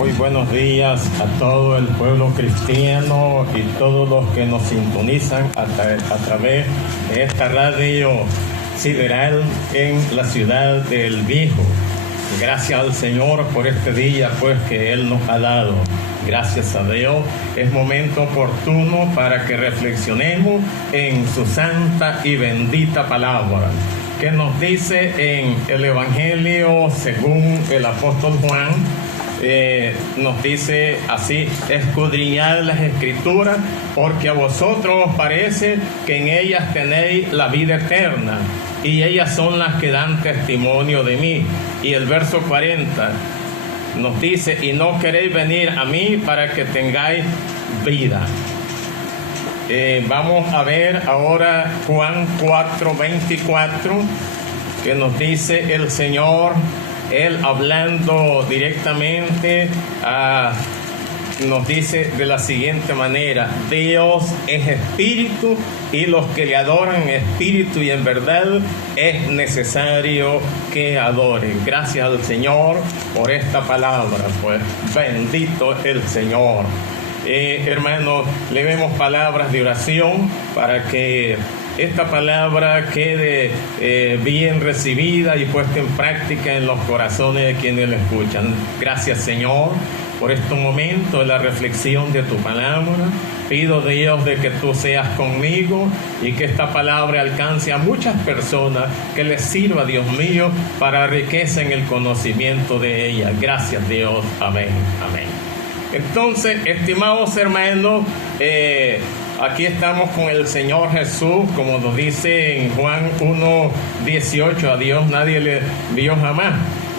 Muy buenos días a todo el pueblo cristiano y todos los que nos sintonizan a través de esta radio sideral en la ciudad del Viejo. Gracias al Señor por este día pues que Él nos ha dado. Gracias a Dios. Es momento oportuno para que reflexionemos en su santa y bendita palabra, que nos dice en el Evangelio según el apóstol Juan. Nos dice así: escudriñad las Escrituras, porque a vosotros os parece que en ellas tenéis la vida eterna, y ellas son las que dan testimonio de mí. Y el verso 40 nos dice: y no queréis venir a mí para que tengáis vida. Vamos a ver ahora Juan 4:24, que nos dice el Señor, Él hablando directamente, nos dice de la siguiente manera: Dios es espíritu, y los que le adoran en espíritu y en verdad es necesario que adoren. Gracias al Señor por esta palabra, pues bendito el Señor. Hermanos, levemos palabras de oración para que esta palabra quede bien recibida y puesta en práctica en los corazones de quienes la escuchan. Gracias, Señor, por este momento de la reflexión de tu palabra. Pido, Dios, de que tú seas conmigo y que esta palabra alcance a muchas personas, que les sirva, Dios mío, para riqueza en el conocimiento de ella. Gracias, Dios. Amén. Amén. Entonces, estimados hermanos, aquí estamos con el Señor Jesús, como nos dice en Juan 1:18, a Dios nadie le vio jamás.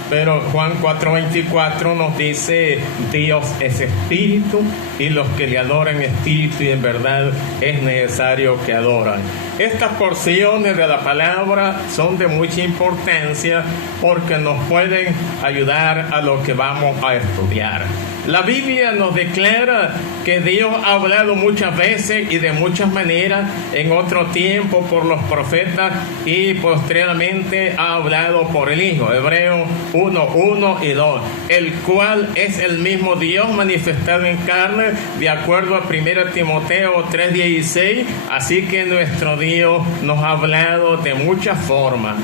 Pero Juan 4:24 nos dice: Dios es espíritu, y los que le adoran en espíritu y en verdad es necesario que adoran. Estas porciones de la palabra son de mucha importancia porque nos pueden ayudar a lo que vamos a estudiar. La Biblia nos declara que Dios ha hablado muchas veces y de muchas maneras en otro tiempo por los profetas, y posteriormente ha hablado por el Hijo. Hebreos 1:1 y 2, el cual es el mismo Dios manifestado en carne, de acuerdo a 1 Timoteo 3:16. Así que nuestro Dios nos ha hablado de muchas formas.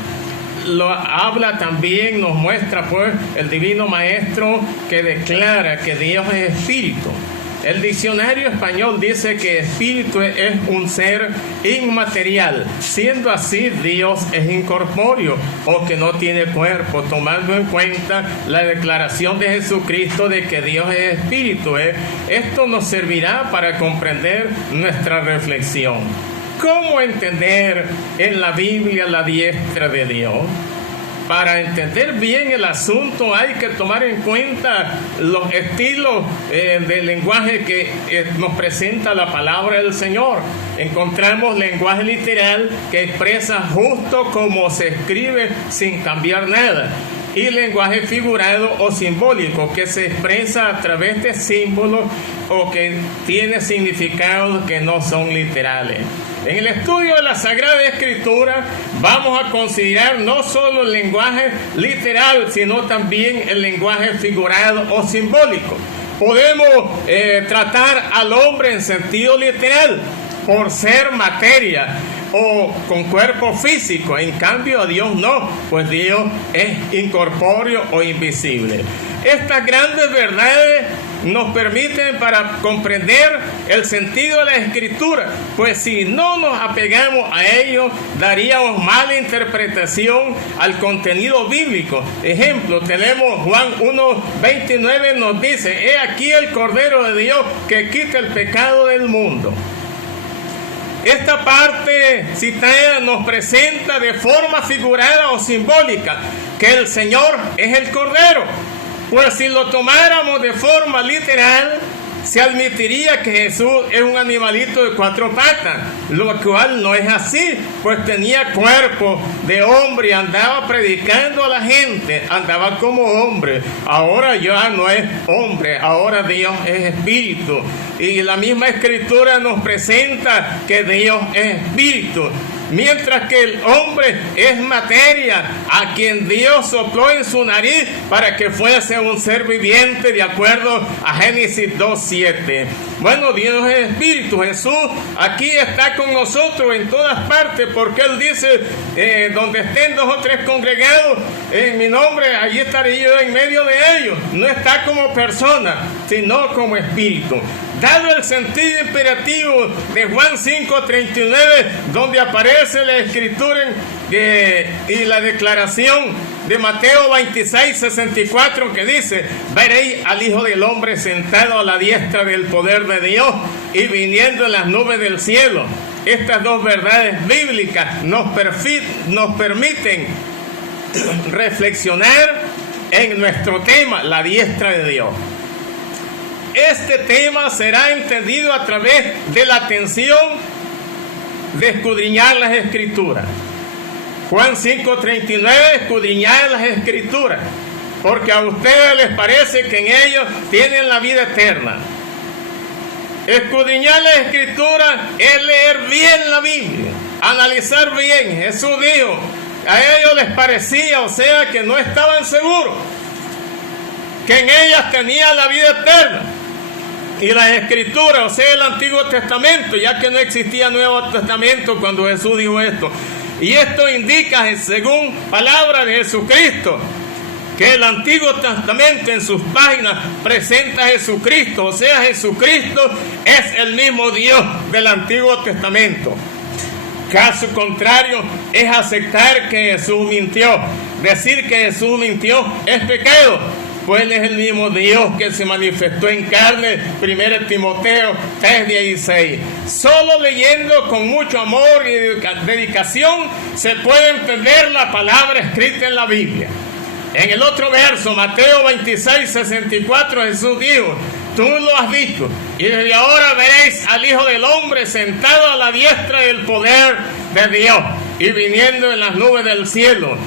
Lo habla también, nos muestra pues el Divino Maestro, que declara que Dios es espíritu. El diccionario español dice que espíritu es un ser inmaterial. Siendo así, Dios es incorpóreo, o que no tiene cuerpo, tomando en cuenta la declaración de Jesucristo de que Dios es espíritu. Esto nos servirá para comprender nuestra reflexión. ¿Cómo entender en la Biblia la diestra de Dios? Para entender bien el asunto hay que tomar en cuenta los estilos de lenguaje que nos presenta la palabra del Señor. Encontramos lenguaje literal, que expresa justo como se escribe sin cambiar nada, y lenguaje figurado o simbólico, que se expresa a través de símbolos o que tiene significados que no son literales. En el estudio de la Sagrada Escritura vamos a considerar no solo el lenguaje literal, sino también el lenguaje figurado o simbólico. Podemos tratar al hombre en sentido literal, por ser materia o con cuerpo físico. En cambio, a Dios no, pues Dios es incorpóreo o invisible. Estas grandes verdades nos permiten para comprender el sentido de la Escritura, pues si no nos apegamos a ello, daríamos mala interpretación al contenido bíblico. Ejemplo, tenemos Juan 1:29, nos dice: he aquí el Cordero de Dios que quita el pecado del mundo. Esta parte citada nos presenta de forma figurada o simbólica que el Señor es el Cordero. Pues si lo tomáramos de forma literal, se admitiría que Jesús es un animalito de 4 patas, lo cual no es así, pues tenía cuerpo de hombre y andaba predicando a la gente, andaba como hombre. Ahora ya no es hombre, ahora Dios es espíritu. Y la misma Escritura nos presenta que Dios es espíritu. mientras que el hombre es materia, a quien Dios sopló en su nariz para que fuese un ser viviente, de acuerdo a Génesis 2:7. Bueno, Dios es espíritu. Jesús aquí está con nosotros en todas partes, porque Él dice, donde estén 2 o 3 congregados en mi nombre, allí estaré yo en medio de ellos. No está como persona, sino como espíritu. Dado el sentido imperativo de Juan 5:39, donde aparece la escritura y la declaración de Mateo 26:64, que dice: veréis al Hijo del Hombre sentado a la diestra del poder de Dios y viniendo en las nubes del cielo. Estas dos verdades bíblicas nos permiten reflexionar en nuestro tema, la diestra de Dios. Este tema será entendido a través de la atención de escudriñar las Escrituras. Juan 5:39, escudriñar las Escrituras, porque a ustedes les parece que en ellos tienen la vida eterna. Escudriñar las Escrituras es leer bien la Biblia, analizar bien. Jesús dijo, a ellos les parecía, o sea, que no estaban seguros, que en ellas tenía la vida eterna. Y las Escrituras, o sea, el Antiguo Testamento, ya que no existía Nuevo Testamento cuando Jesús dijo esto. Y esto indica, según palabra de Jesucristo, que el Antiguo Testamento en sus páginas presenta a Jesucristo, o sea, Jesucristo es el mismo Dios del Antiguo Testamento. Caso contrario es aceptar que Jesús mintió. Decir que Jesús mintió es pecado, pues Él es el mismo Dios que se manifestó en carne. 1 Timoteo 3:16. Solo leyendo con mucho amor y dedicación se puede entender la palabra escrita en la Biblia. En el otro verso, Mateo 26:64, Jesús dijo: tú lo has dicho, y desde ahora veréis al Hijo del Hombre sentado a la diestra del poder de Dios y viniendo en las nubes del cielo.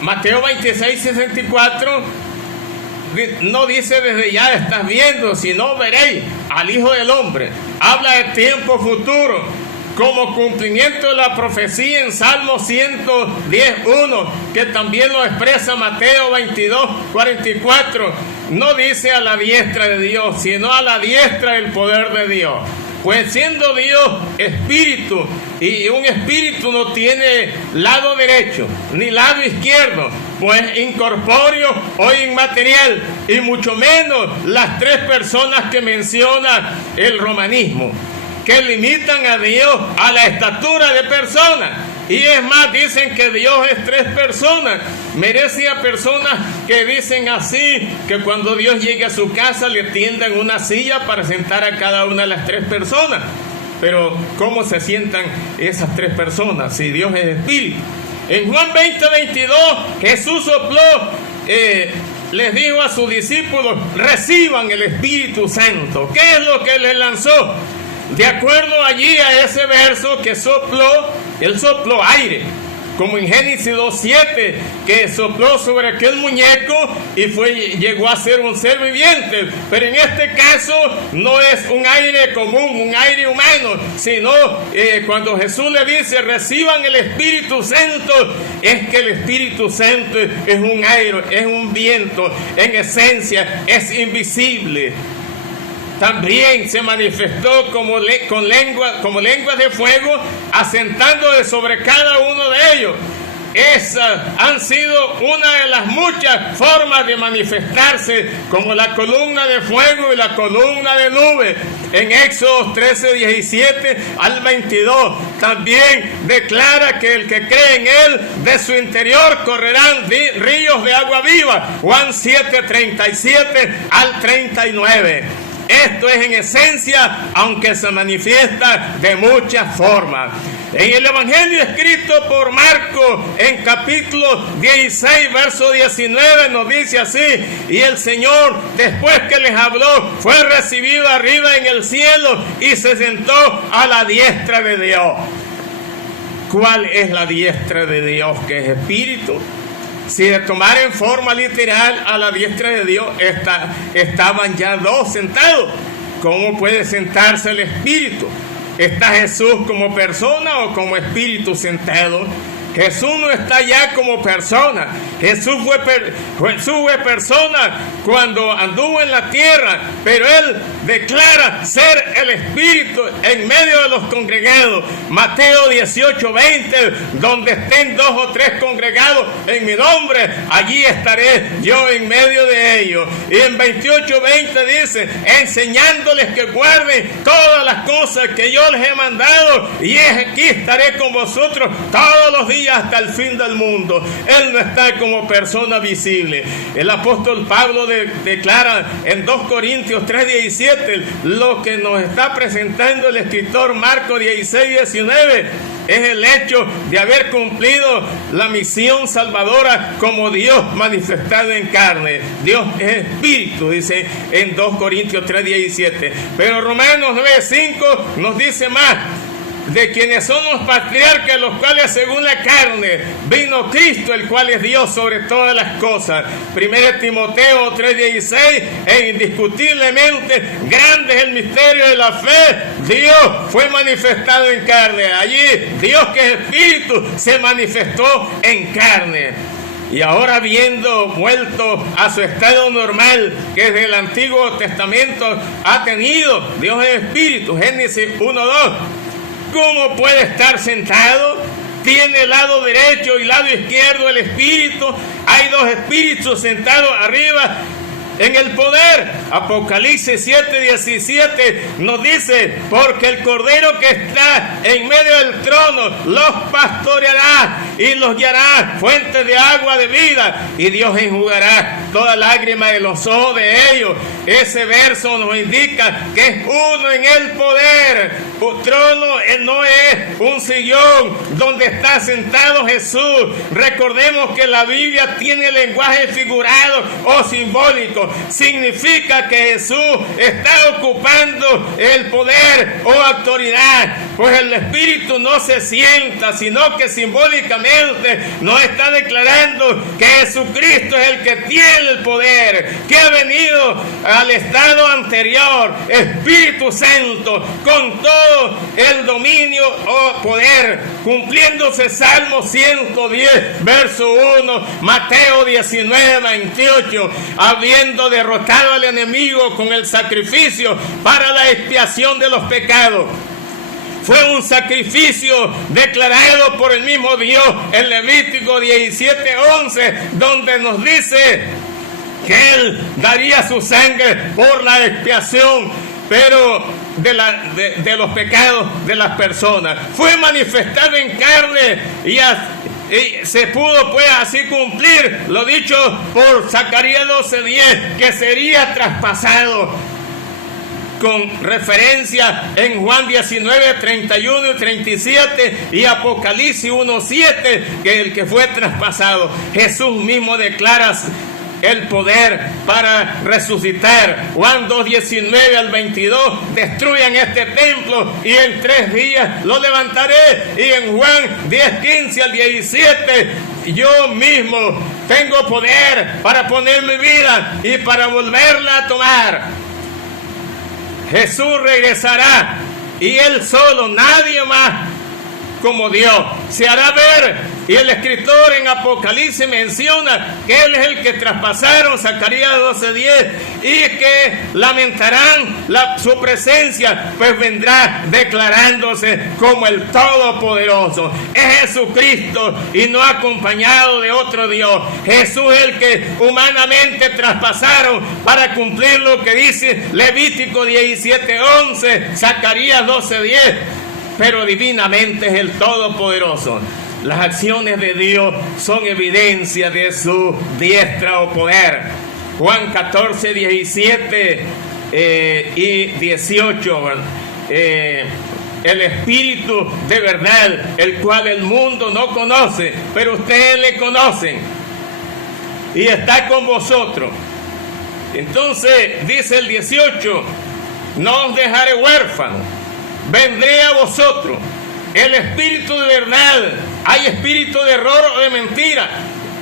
Mateo 26:64 no dice desde ya estás viendo, sino veréis al Hijo del Hombre. Habla de tiempo futuro, como cumplimiento de la profecía en Salmo 110:1, que también lo expresa Mateo 22:44. No dice a la diestra de Dios, sino a la diestra del poder de Dios. Pues siendo Dios espíritu, y un espíritu no tiene lado derecho ni lado izquierdo, pues incorpóreo o inmaterial, y mucho menos las 3 personas que menciona el romanismo, que limitan a Dios a la estatura de personas. Y es más, dicen que Dios es 3 personas. Merece a personas que dicen así, que cuando Dios llegue a su casa le tiendan una silla para sentar a cada una de las 3 personas. Pero ¿cómo se sientan esas 3 personas si Dios es espíritu? En Juan 20:22 Jesús sopló, les dijo a sus discípulos: reciban el Espíritu Santo. ¿Qué es lo que les lanzó? De acuerdo allí a ese verso que sopló, Él sopló aire, como en Génesis 2:7, que sopló sobre aquel muñeco y llegó a ser un ser viviente. Pero en este caso no es un aire común, un aire humano, sino cuando Jesús le dice reciban el Espíritu Santo, es que el Espíritu Santo es un aire, es un viento, en esencia es invisible. También se manifestó como lenguas de fuego, asentándose sobre cada uno de ellos. Esas han sido una de las muchas formas de manifestarse, como la columna de fuego y la columna de nube. En Éxodo 13:17 al 22 también declara que el que cree en Él, de su interior correrán ríos de agua viva. Juan 7:37 al 39. Esto es en esencia, aunque se manifiesta de muchas formas. En el Evangelio escrito por Marcos, en capítulo 16, verso 19, nos dice así: y el Señor, después que les habló, fue recibido arriba en el cielo y se sentó a la diestra de Dios. ¿Cuál es la diestra de Dios? Que es espíritu. Si de tomar en forma literal a la diestra de Dios, estaban ya 2 sentados. ¿Cómo puede sentarse el Espíritu? ¿Está Jesús como persona o como espíritu sentado? Jesús no está ya como persona. Jesús fue persona cuando anduvo en la tierra, pero Él declara ser el Espíritu en medio de los congregados. Mateo 18:20, donde estén 2 o 3 congregados en mi nombre, allí estaré yo en medio de ellos. Y en 28:20 dice, enseñándoles que guarden todas las cosas que yo les he mandado, y aquí estaré con vosotros todos los días hasta el fin del mundo. Él no está como persona visible. El apóstol Pablo declara en 2 Corintios 3:17 lo que nos está presentando el escritor Marcos 16:19 es el hecho de haber cumplido la misión salvadora como Dios manifestado en carne. Dios es espíritu, dice en 2 Corintios 3:17. Pero Romanos 9:5 nos dice más, de quienes son los patriarcas, los cuales según la carne vino Cristo, el cual es Dios sobre todas las cosas. 1 Timoteo 3:16, e indiscutiblemente grande es el misterio de la fe. Dios fue manifestado en carne. Allí Dios, que es espíritu, se manifestó en carne. Y ahora, habiendo vuelto a su estado normal, que desde el Antiguo Testamento ha tenido, Dios es espíritu, Génesis 1:2. ¿Cómo puede estar sentado? Tiene el lado derecho y lado izquierdo el espíritu. Hay 2 espíritus sentados arriba en el poder. Apocalipsis 7:17 nos dice, porque el Cordero que está en medio del trono los pastoreará y los guiará fuentes de agua de vida, y Dios enjugará toda lágrima de los ojos de ellos. Ese verso nos indica que es uno en el poder. Un trono no es un sillón donde está sentado Jesús. Recordemos que la Biblia tiene lenguaje figurado o simbólico. Significa que Jesús está ocupando el poder o autoridad, pues el Espíritu no se sienta, sino que simbólicamente nos está declarando que Jesucristo es el que tiene el poder, que ha venido al estado anterior, Espíritu Santo, con todo el dominio o poder, cumpliéndose Salmo 110, verso 1, Mateo 19:28, habiendo derrotado al enemigo con el sacrificio para la expiación de los pecados. Fue un sacrificio declarado por el mismo Dios en Levítico 17:11, donde nos dice que Él daría su sangre por la expiación, pero de los pecados de las personas. Fue manifestado en carne y se pudo pues así cumplir lo dicho por Zacarías 12:10, que sería traspasado, con referencia en Juan 19:31 y 37 y Apocalipsis 1:7, que el que fue traspasado. Jesús mismo declara el poder para resucitar. Juan 2:19 al 22, destruyan este templo y en 3 días lo levantaré. Y en Juan 10:15 al 17, yo mismo tengo poder para poner mi vida y para volverla a tomar. Jesús regresará y Él solo, nadie más como Dios, se hará ver. Y el escritor en Apocalipsis menciona que Él es el que traspasaron, Zacarías 12:10, y que lamentarán su presencia, pues vendrá declarándose como el Todopoderoso. Es Jesucristo y no acompañado de otro Dios. Jesús es el que humanamente traspasaron para cumplir lo que dice Levítico 17:11, Zacarías 12:10, pero divinamente es el Todopoderoso. Las acciones de Dios son evidencia de su diestra o poder. Juan 14:17 y 18. El Espíritu de verdad, el cual el mundo no conoce, pero ustedes le conocen y está con vosotros. Entonces dice el 18, no os dejaré huérfanos, vendré a vosotros. El Espíritu de verdad, hay espíritu de error o de mentira.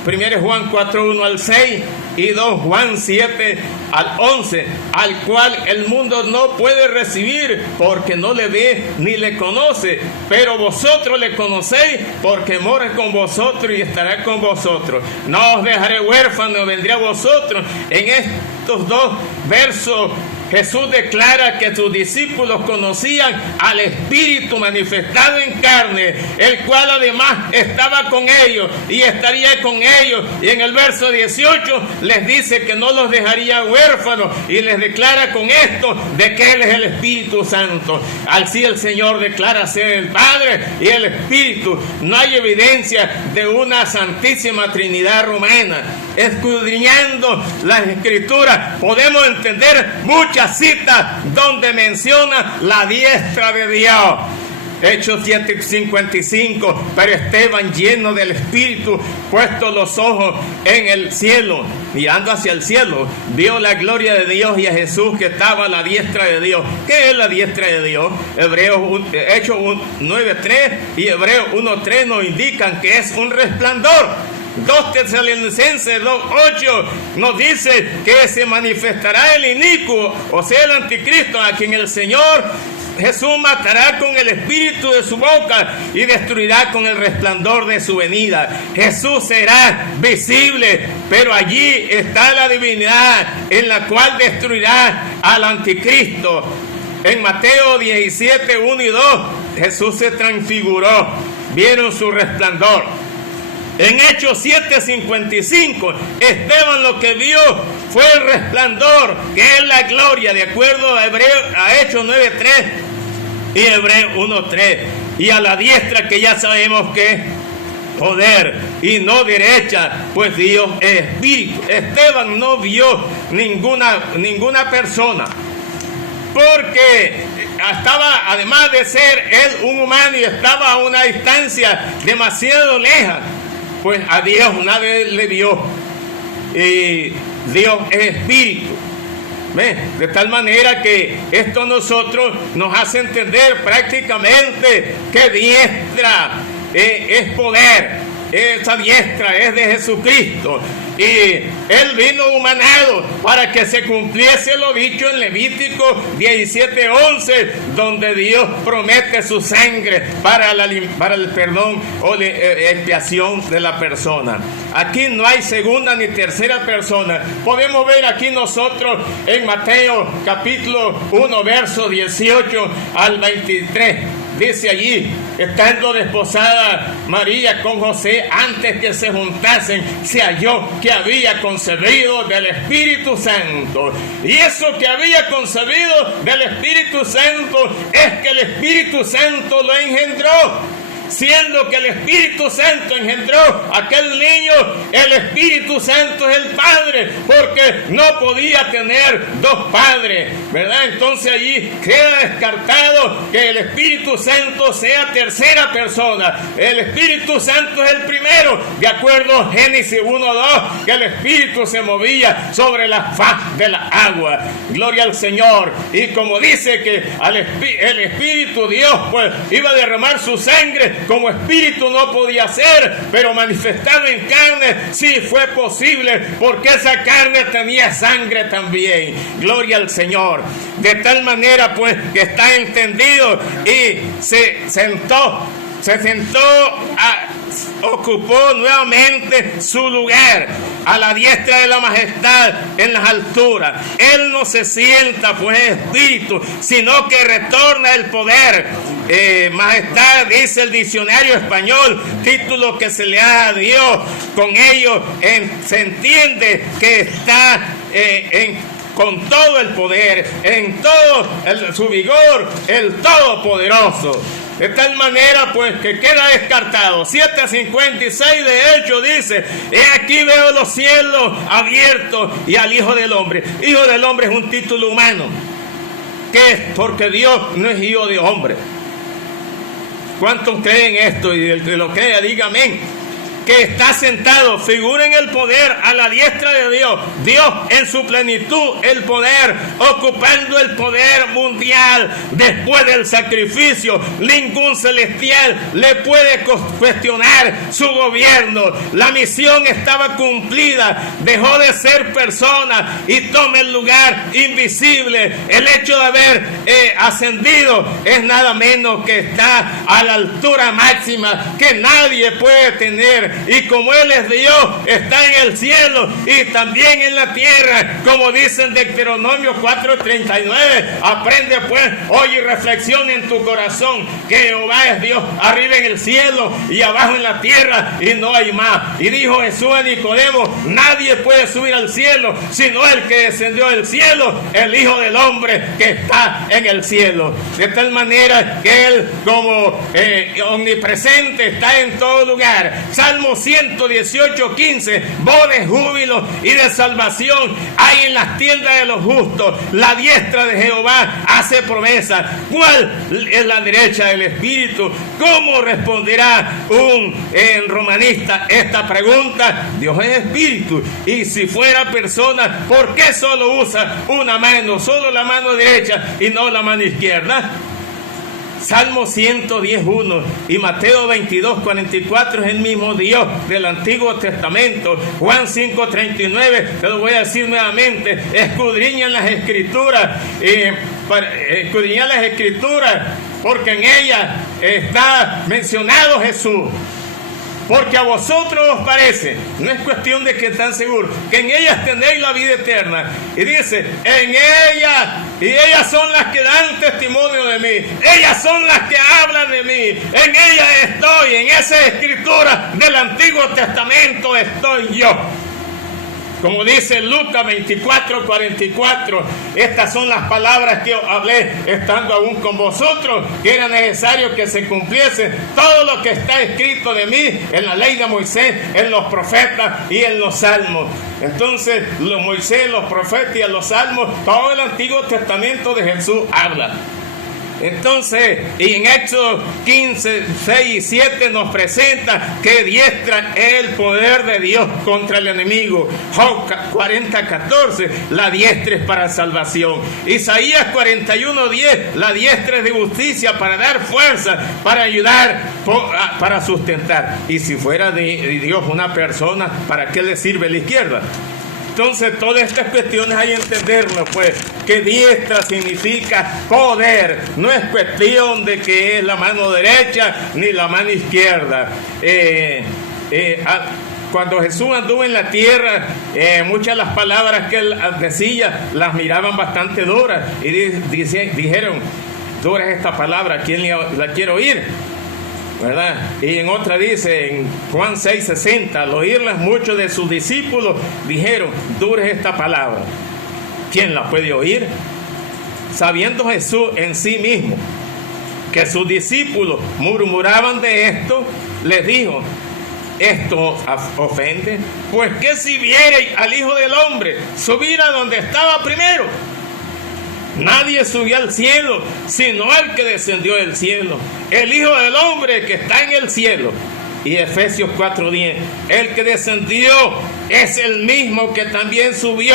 1 Juan 4:1 al 6, y 2 Juan 7 al 11, al cual el mundo no puede recibir porque no le ve ni le conoce, pero vosotros le conocéis porque mora con vosotros y estará con vosotros. No os dejaré huérfano, vendré a vosotros. En estos 2 versos Jesús declara que sus discípulos conocían al Espíritu manifestado en carne, el cual además estaba con ellos y estaría con ellos. Y en el verso 18 les dice que no los dejaría huérfanos y les declara con esto de que Él es el Espíritu Santo. Así el Señor declara ser el Padre y el Espíritu. No hay evidencia de una Santísima Trinidad romana. Escudriñando las Escrituras podemos entender muchas citas donde menciona la diestra de Dios. Hechos 7:55, pero Esteban, lleno del Espíritu, puesto los ojos en el cielo, mirando hacia el cielo, vio la gloria de Dios y a Jesús que estaba a la diestra de Dios. ¿Qué es la diestra de Dios? Hechos 9:3 y Hebreos 1:3 nos indican que es un resplandor. 2 Tesalonicenses 2:8 nos dice que se manifestará el inicuo, o sea, el anticristo, a quien el Señor Jesús matará con el espíritu de su boca y destruirá con el resplandor de su venida. Jesús será visible, pero allí está la divinidad en la cual destruirá al anticristo. En Mateo 17:1 y 2, Jesús se transfiguró, vieron su resplandor. En Hechos 7:55, Esteban lo que vio fue el resplandor, que es la gloria, de acuerdo a Hechos 9:3 y Hebreos 1:3. Y a la diestra, que ya sabemos que es poder y no derecha, pues Dios es espíritu. Esteban no vio ninguna persona, porque estaba, además de ser él un humano, y estaba a una distancia demasiado lejos. Pues a Dios nadie le vio. Y Dios es espíritu. ¿Ves? De tal manera que esto nosotros nos hace entender prácticamente que diestra es poder. Esa diestra es de Jesucristo. Y Él vino humanado para que se cumpliese lo dicho en Levítico 17:11, donde Dios promete su sangre para el perdón o la expiación de la persona. Aquí no hay segunda ni tercera persona. Podemos ver aquí nosotros en Mateo capítulo 1, verso 18 al 23. Dice allí, estando desposada María con José, antes que se juntasen, se halló que había concebido del Espíritu Santo. Y eso que había concebido del Espíritu Santo es que el Espíritu Santo lo engendró. Siendo que el Espíritu Santo engendró a aquel niño, el Espíritu Santo es el Padre, porque no podía tener 2 padres, ¿verdad? Entonces allí queda descartado que el Espíritu Santo sea tercera persona. El Espíritu Santo es el primero, de acuerdo a Génesis 1:2, que el Espíritu se movía sobre la faz de la agua. Gloria al Señor. Y como dice que el Espíritu Dios pues iba a derramar su sangre, como espíritu no podía ser, pero manifestado en carne sí fue posible, porque esa carne tenía sangre también. Gloria al Señor. De tal manera pues que está entendido, y se sentó, ocupó nuevamente su lugar a la diestra de la majestad en las alturas. Él no se sienta pues espíritu, sino que retorna el poder. Majestad, dice el diccionario español, título que se le da a Dios. Con ello se entiende que está con todo el poder, en todo su vigor, el Todopoderoso. De tal manera pues que queda descartado. 7:56 de Hechos dice, he aquí veo los cielos abiertos y al Hijo del Hombre. Hijo del Hombre es un título humano. ¿Qué es? Porque Dios no es hijo de hombre. ¿Cuántos creen esto? Y el que lo crea diga amén. que está sentado, figura en el poder a la diestra de Dios. Dios en su plenitud, el poder, ocupando el poder mundial. Después del sacrificio, ningún celestial le puede cuestionar su gobierno. La misión estaba cumplida, dejó de ser persona y toma el lugar invisible. El hecho de haber ascendido es nada menos que está a la altura máxima que nadie puede tener, y como Él es Dios, está en el cielo y también en la tierra, como dice en Deuteronomio 4:39. Aprende pues, oye y reflexiona en tu corazón que Jehová es Dios arriba en el cielo y abajo en la tierra, y no hay más. Y dijo Jesús a Nicodemo: nadie puede subir al cielo sino el que descendió del cielo, el Hijo del Hombre que está en el cielo. De tal manera que Él, como omnipresente, está en todo lugar. Salmo 118:15. Voz de júbilo y de salvación hay en las tiendas de los justos. La diestra de Jehová hace promesa. ¿Cuál es la derecha del Espíritu? ¿Cómo responderá un romanista esta pregunta? Dios es Espíritu, y si fuera persona, ¿por qué solo usa una mano, solo la mano derecha y no la mano izquierda? Salmo 110:1 y Mateo 22:44 es el mismo Dios del Antiguo Testamento. Juan 5:39, te lo voy a decir nuevamente: escudriñan las Escrituras, porque en ellas está mencionado Jesús. Porque a vosotros os parece, no es cuestión de que están seguros, que en ellas tenéis la vida eterna. Y dice, en ellas, y ellas son las que dan testimonio de mí, ellas son las que hablan de mí, en ellas estoy, en esa escritura del Antiguo Testamento estoy yo. Como dice Lucas 24:44, estas son las palabras que hablé estando aún con vosotros, que era necesario que se cumpliese todo lo que está escrito de mí en la ley de Moisés, en los profetas y en los salmos. Entonces, Moisés, los profetas y en los salmos, todo el Antiguo Testamento de Jesús habla. Entonces, y en Éxodo 15:6-7 nos presenta que diestra es el poder de Dios contra el enemigo. Job 40:14, la diestra es para salvación. Isaías 41:10, la diestra es de justicia para dar fuerza, para ayudar, para sustentar. Y si fuera de Dios una persona, ¿para qué le sirve la izquierda? Entonces, todas estas cuestiones hay que entenderlo, pues, que diestra significa poder. No es cuestión de que es la mano derecha ni la mano izquierda. Cuando Jesús anduvo en la tierra, muchas de las palabras que él decía las miraban bastante duras. Y dijeron, dura es esta palabra, ¿quién la quiere oír? ¿Verdad? Y en otra dice, en Juan 6:60, al oírlas muchos de sus discípulos dijeron, dura es esta palabra, ¿quién la puede oír? Sabiendo Jesús en sí mismo que sus discípulos murmuraban de esto, les dijo, ¿esto ofende? Pues que si viereis al Hijo del Hombre subir a donde estaba primero, nadie subió al cielo, sino el que descendió del cielo, el Hijo del Hombre que está en el cielo. Y Efesios 4:10, el que descendió es el mismo que también subió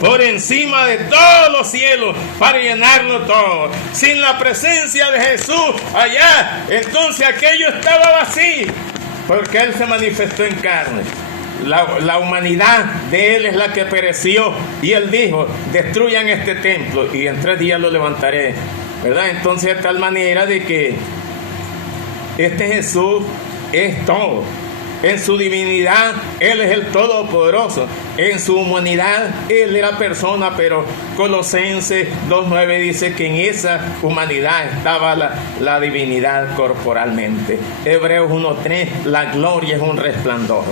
por encima de todos los cielos para llenarlo todo. Sin la presencia de Jesús allá, entonces aquello estaba vacío, porque Él se manifestó en carne. La humanidad de Él es la que pereció, y Él dijo, destruyan este templo y en 3 días lo levantaré, ¿verdad? Entonces, de tal manera de que este Jesús es todo. En su divinidad Él es el Todopoderoso, en su humanidad Él era persona, pero Colosenses 2:9 dice que en esa humanidad estaba la divinidad corporalmente. Hebreos 1:3, la gloria es un resplandor.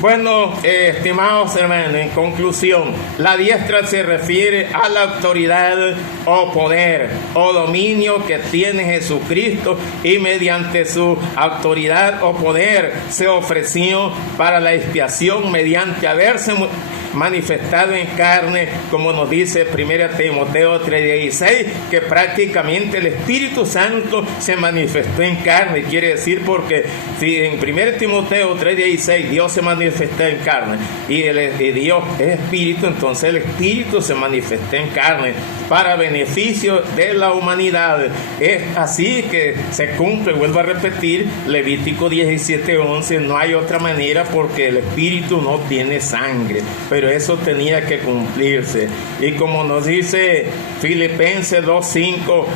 Bueno, estimados hermanos, en conclusión, la diestra se refiere a la autoridad o poder o dominio que tiene Jesucristo, y mediante su autoridad o poder se ofreció para la expiación mediante haberse manifestado en carne, como nos dice 1 Timoteo 3:16, que prácticamente el Espíritu Santo se manifestó en carne. Quiere decir, porque si en 1 Timoteo 3:16 Dios se manifestó en carne y Dios es Espíritu, entonces el Espíritu se manifestó en carne para beneficio de la humanidad. Es así que se cumple, vuelvo a repetir, Levítico 17:11, no hay otra manera porque el Espíritu no tiene sangre, pero eso tenía que cumplirse. Y como nos dice Filipenses 2:5,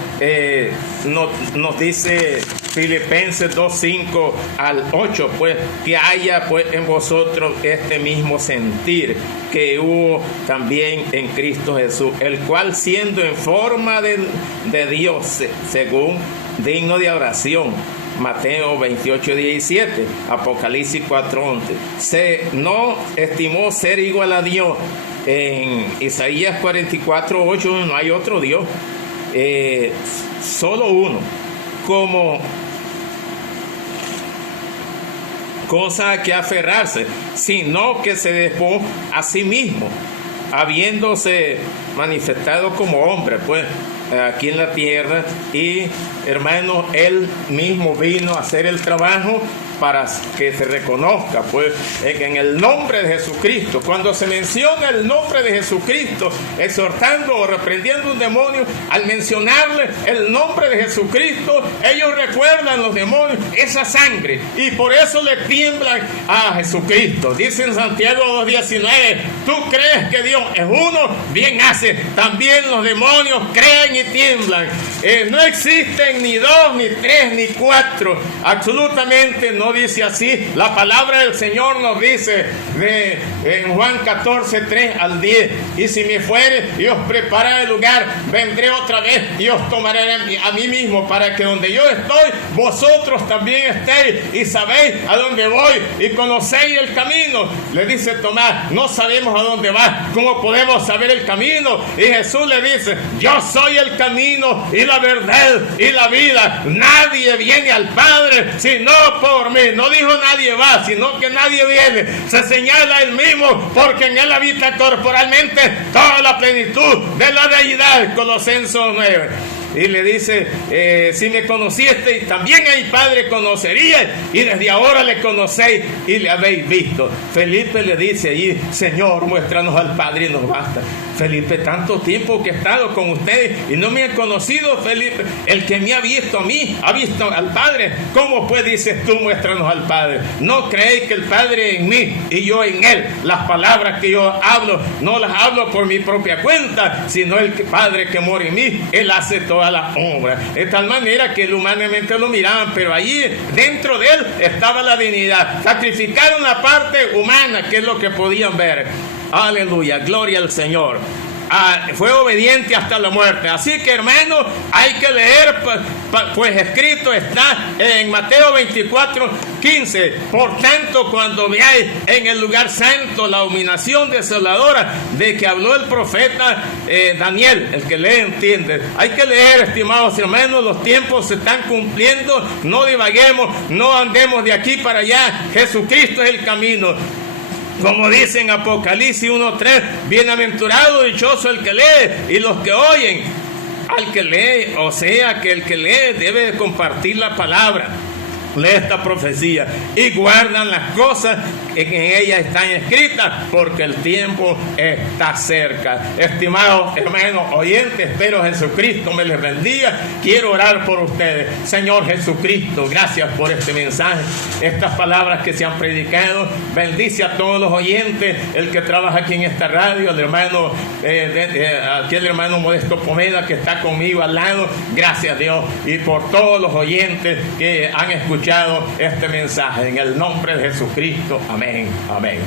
nos dice Filipenses 2:5 al 8, pues que haya pues en vosotros este mismo sentir que hubo también en Cristo Jesús, el cual siendo en forma de Dios, según digno de oración, Mateo 28:17, Apocalipsis 4:11, no estimó ser igual a Dios. En Isaías 44:8, no hay otro Dios, solo uno, como cosa que aferrarse, sino que se dejó a sí mismo, habiéndose manifestado como hombre, pues, aquí en la tierra. Y, hermanos, Él mismo vino a hacer el trabajo para que se reconozca, pues, en el nombre de Jesucristo. Cuando se menciona el nombre de Jesucristo, exhortando o reprendiendo un demonio, al mencionarle el nombre de Jesucristo, ellos recuerdan, los demonios, esa sangre, y por eso le tiemblan a Jesucristo. Dice en Santiago 2:19, tú crees que Dios es uno, bien hace, también los demonios creen y tiemblan. No existen ni dos, ni tres, ni cuatro, absolutamente no dice así. La palabra del Señor nos dice en Juan 14:3 al 10, y si me fuere y os prepararé el lugar, vendré otra vez y os tomaré a mí mismo, para que donde yo estoy, vosotros también estéis, y sabéis a dónde voy y conocéis el camino. Le dice Tomás, no sabemos a dónde va, ¿cómo podemos saber el camino? Y Jesús le dice, yo soy el camino y la verdad y la vida, nadie viene al Padre sino por mí. No dijo nadie va, sino que nadie viene. Se señala él mismo, porque en él habita corporalmente toda la plenitud de la deidad. Colosenses 9. Y le dice, si me conocisteis, también a mi Padre conoceríais, y desde ahora le conocéis y le habéis visto. Felipe le dice allí, Señor, muéstranos al Padre y nos basta. Felipe, tanto tiempo que he estado con ustedes y no me han conocido, Felipe. El que me ha visto a mí, ha visto al Padre. ¿Cómo pues dices tú, muéstranos al Padre? ¿No creéis que el Padre en mí y yo en Él? Las palabras que yo hablo, no las hablo por mi propia cuenta, sino el Padre que mora en mí, Él hace toda la obra. De tal manera que humanamente lo miraban, pero allí dentro de Él estaba la divinidad. Sacrificaron la parte humana, que es lo que podían ver. Aleluya, gloria al Señor. Fue obediente hasta la muerte. Así que, hermanos, hay que leer, pues escrito está en Mateo 24:15. Por tanto, cuando veáis en el lugar santo la abominación desoladora de que habló el profeta Daniel, el que lee entiende. Hay que leer, estimados hermanos, los tiempos se están cumpliendo. No divaguemos, no andemos de aquí para allá. Jesucristo es el camino. Como dice en Apocalipsis 1:3, bienaventurado, dichoso el que lee y los que oyen al que lee. O sea que el que lee debe compartir la palabra, lee esta profecía y guardan las cosas que en ella están escritas, porque el tiempo está cerca. Estimados hermanos oyentes, espero Jesucristo me les bendiga. Quiero orar por ustedes. Señor Jesucristo, gracias por este mensaje, estas palabras que se han predicado. Bendice a todos los oyentes, el que trabaja aquí en esta radio, el hermano aquí el hermano Modesto Pomeda, que está conmigo al lado. Gracias, Dios, y por todos los oyentes que han escuchado este mensaje, en el nombre de Jesucristo. Amén. Amén.